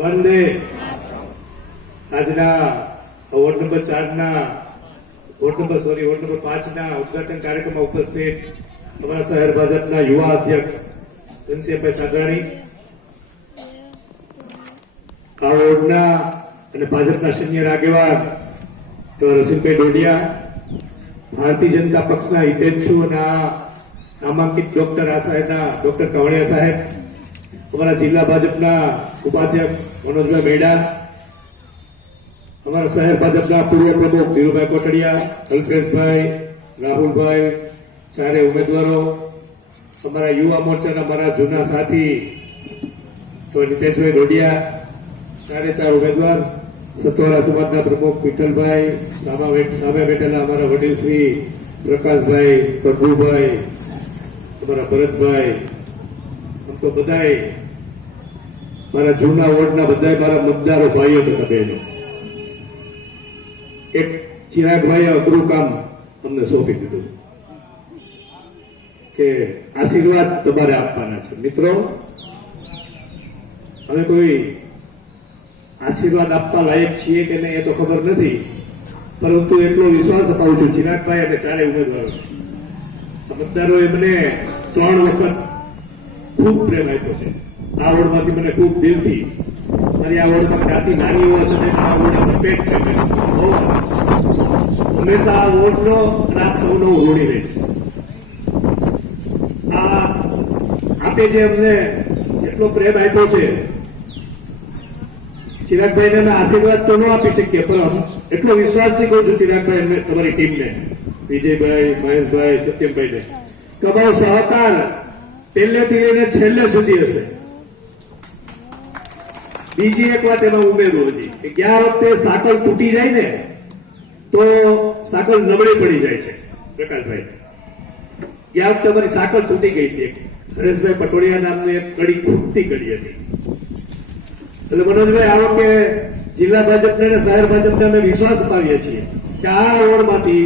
વંદે આજના ward number 4 ના ward number 5 ના ઉદઘાટન કાર્યક્રમમાં ઉપસ્થિત અમારા શહેર ભાજપના યુવા અધ્યક્ષ ઘનશ્યામભાઈ સાગરાણી, આ વોર્ડના અને ભાજપના સિનિયર આગેવાન એવા રસીમભાઈ ડોડિયા, ભારતીય જનતા પક્ષના હિતેચ્છુ અને નામાંકિત ડોક્ટર આ સાહેબના ડોક્ટર કવળિયા સાહેબ, અમારા જિલ્લા ભાજપના ઉપાધ્યક્ષ મનોજભાઈ મેડા, અમારા શહેર ભાજપના પૂર્વ પ્રમુખ ધીરુભાઈ કોટડિયા, અલ્પેશભાઈ, રાહુલભાઈ, ચારે ઉમેદવારો, અમારા યુવા મોરચાના મારા જૂના સાથી તો નિતેશભાઈ ડોડિયા, ચારે ચાર ઉમેદવાર, સતવારા સમાજના પ્રમુખ વિઠ્ઠલભાઈ, સામે બેઠેલા અમારા વડીલ શ્રી પ્રકાશભાઈ, પ્રભુભાઈ, અમારા ભરતભાઈ, આમ તો બધાય મારા જૂના વોર્ડના બધા મારા મતદારો ભાઈઓ તથા બહેનો, એક ચિરાગભાઈએ અઘરું કામ અમને સોંપી દીધું કે આશીર્વાદ તમારે આપવાના છે. મિત્રો, અમે કોઈ આશીર્વાદ આપવા લાયક છીએ કે નહીં એ તો ખબર નથી, પરંતુ એટલો વિશ્વાસ અપાવું છું ચિરાગભાઈ અને ચારે ઉમેદવારો, મતદારોએ મને 3 વખત ખૂબ પ્રેમ આપ્યો છે. આ વોર્ડમાંથી મને ખૂબ દિલથી, મારી આ વોર્ડમાં જ્ઞાતિ નાની હોવા છતાં આ વોર્ડમાં પેટ પ્રેમ હંમેશા આ વોર્ડનો અને આપ સૌનો હું ઋણી રહીશ. આપે જે અમને જેટલો પ્રેમ આપ્યો છે, ચિરાગભાઈને અમે આશીર્વાદ તો ન આપી શકીએ, પણ એટલો વિશ્વાસથી કહું છું ચિરાગભાઈ, તમારી ટીમને, વિજયભાઈ, મહેશભાઈ, સત્યમભાઈને, કે અમારો સહકાર પહેલેથી લઈને છેલ્લે સુધી હશે. બીજી એક વાત એમાં ઉમેરું હજી કે ગયા વખતે સાકળ તૂટી જાય ને તો સાકળ નબળી પડી જાય છે. પ્રકાશભાઈ, ગયા વખતે અમારી સાકળ તૂટી ગઈ હતી, હરેશભાઈ પટોડિયા નામની એક કડી ખૂટતી કડી હતી. એટલે મનોજભાઈ, આ વખતે જિલ્લા ભાજપને અને શહેર ભાજપને અમે વિશ્વાસ અપાવીએ છીએ કે આ વોર્ડમાંથી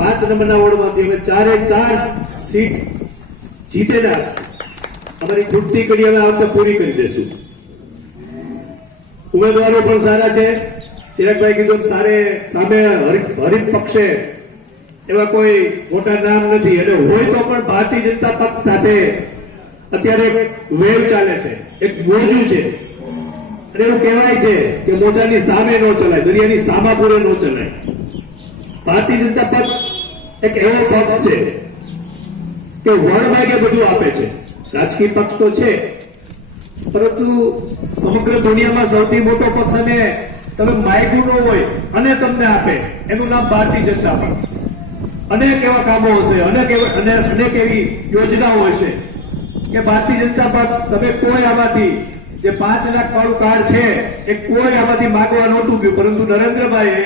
5 નંબરના વોર્ડમાંથી અમે 4 સીટ જીતેલા અમારી ખૂટતી કડી અમે આ વખતે પૂરી કરી દેશું. ઉમેદવારો પણ સારા છે. ચિરાગભાઈ કીધું સામે હરીફ પક્ષે એવા કોઈ મોટા નામ નથી, અને હોય તો પણ ભારતીય જનતા પક્ષ સાથે અત્યારે એક વેવ ચાલે છે, એક મોજું છે. અને એવું કહેવાય છે કે મોજાની સામે ન ચલાય, દરિયાની સામા પૂરે ન ચલાય. ભારતીય જનતા પક્ષ એક એવો પક્ષ છે કે વણભાગે બધું આપે છે. રાજકીય પક્ષ તો છે, પરંતુ સમગ્ર દુનિયામાં સૌથી મોટો પક્ષ અને તમે માયગું ન હોય અને તમને આપે એનું નામ ભારતીય જનતા પક્ષ. અનેક એવા કામો હશે, અનેક એવી યોજનાઓ હશે કે ભારતીય જનતા પક્ષ તમે કોઈ આમાંથી જે 5 લાખ વાળું કાર્ડ છે એ કોઈ આમાંથી માંગવા નહોતું ગયું, પરંતુ નરેન્દ્રભાઈએ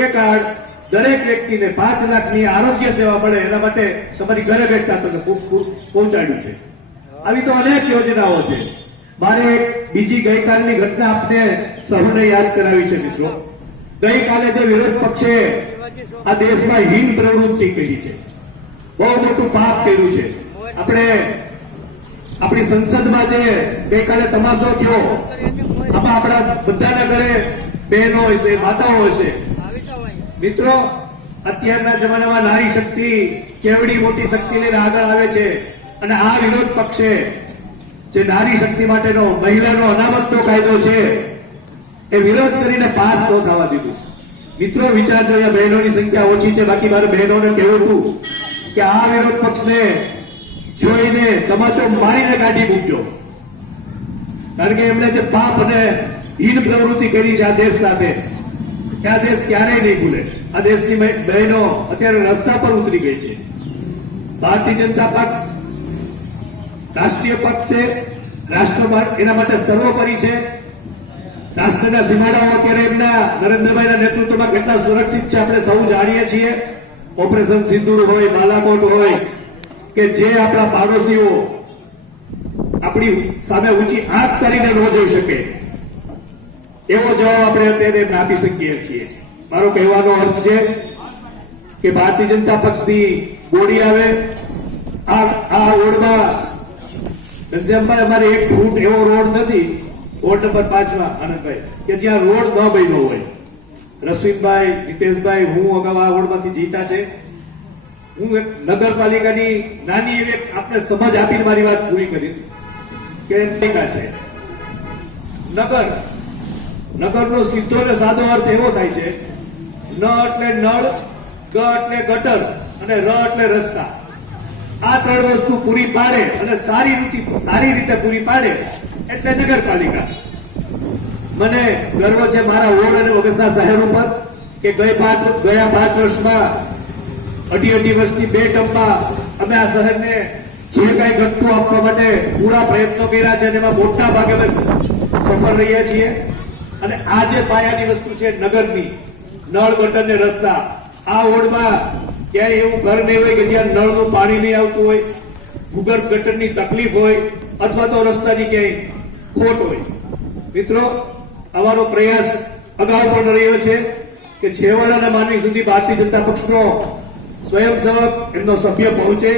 એ કાર્ડ દરેક વ્યક્તિને 5 લાખની આરોગ્ય સેવા મળે એના માટે તમારી ઘરે બેઠા તમને પહોંચાડ્યું છે. આવી તો અનેક યોજનાઓ છે. મારે એક બીજી ગઈકાલની ઘટના આપને સૌને યાદ કરાવી છે. મિત્રો, ગઈકાલે જે વિરોધ પક્ષે આ દેશમાં હીન પ્રવૃત્તિ કરી છે, બહુ મોટું પાપ કર્યું છે. આપણી સંસદમાં જે ગઈકાલે તમાશો થયો, આમાં આપણા બધાના ઘરે બહેનો હશે, માતાઓ હશે. મિત્રો, અત્યારના જમાનામાં નારી શક્તિ કેવડી મોટી શક્તિ લઈને આગળ આવે છે, અને આ વિરોધ પક્ષે જે નારી શક્તિ માટેનો મહિલાનો અનામતનો કાયદો છે એ વિરોધ કરીને પાસ ન થવા દીધું. મિત્રો, વિચારજો, અહીંયા બહેનોની સંખ્યા ઓછી છે, બાકી મારે બહેનોને કહેવું હતું કે આ વિરોધ પક્ષને જોઈને તમાચો મારીને કાઢી મૂકજો, કારણ કે એમણે જે પાપ અને હીન પ્રવૃત્તિ કરી છે આ દેશ સાથે, આ દેશ ક્યારેય નહીં ભૂલે. આ દેશની બહેનો અત્યારે રસ્તા પર ઉતરી ગઈ છે. ભારતીય જનતા પક્ષ રાષ્ટ્રીય પક્ષ છે, રાષ્ટ્ર એના માટે સર્વોપરી છે. રાષ્ટ્રના સીમાડાઓ અત્યારે એમના નરેન્દ્રભાઈના નેતૃત્વમાં કેટલા સુરક્ષિત છે આપણે સૌ જાણીએ છીએ. ઓપરેશન સિંદૂર હોય, બાલાકોટ હોય, કે જે આપણા પાડોશીઓ આપણી સામે ઊંચી આંખ કરીને ન જોઈ શકે એવો જવાબ આપણે અત્યારે એમને આપી શકીએ છીએ. મારો કહેવાનો અર્થ છે કે ભારતીય જનતા પક્ષની બોડી આવે આ રોડમાં. ઘનશ્યામભાઈ, અમારે 1 ફૂટ એવો રોડ નથી વોર્ડ નંબર 5 માં આનંદભાઈ કે જ્યાં રોડ ન બન્યો હોય. રશ્મિનભાઈ, નિતેશભાઈ, હું અગાઉ આ વોર્ડમાંથી જીતા છે. હું એક નગરપાલિકાની નાની એવી આપણે સમજ આપીને મારી વાત પૂરી કરીશ કે પાલિકા છે નગરનો સીધો ને સાદો અર્થ એવો થાય છે, ન એટલે નળ, ગ એટલે ગટર અને ર એટલે રસ્તા. આ ત્રણ વસ્તુ પૂરી પાડે અને સારી રીતે પૂરી પાડે એટલે નગરપાલિકા. મને ગર્વ છે મારા વોર્ડ અને વગસા શહેર ઉપર કે ગયા 5 વર્ષમાં 2.5 વર્ષની 2 ટર્મમાં અમે આ શહેરને જે કઈ ઘટતું આપવા માટે પૂરા પ્રયત્નો કર્યા છે અને એમાં મોટા ભાગે અમે સફળ રહ્યા છીએ. અને આ જે પાયાની વસ્તુ છે નગરની, નળ, ગટર ને રસ્તા, આ વોર્ડમાં ક્યાંય એવું ઘર નહીં હોય કે જ્યાં નળનું પાણી નહીં આવતું હોય, ભૂગર્ભ ગટરની તકલીફ હોય અથવા તો રસ્તાની ક્યાંય ખોટ હોય. મિત્રો, અમારો પ્રયાસ અગાઉ પણ રહ્યો છે કે છેવાડાના માનવી સુધી ભારતીય જનતા પક્ષનો સ્વયંસેવક, એમનો સભ્ય પહોંચે.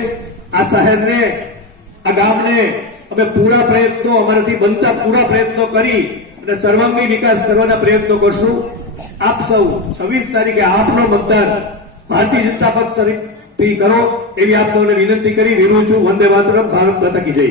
આ શહેરને, આ ગામને અમે પૂરા પ્રયત્નો, અમારાથી બનતા પૂરા પ્રયત્નો કરી અને સર્વાંગી વિકાસ કરવાના પ્રયત્નો કરશું. આપ સૌ 26 તારીખે આપનો મતદાન ભારતીય જનતા પક્ષ તરફથી કરો એવી આપ સૌને વિનંતી કરી વિરમું છું. વંદે માતરમ. ભારત માતા કી જય.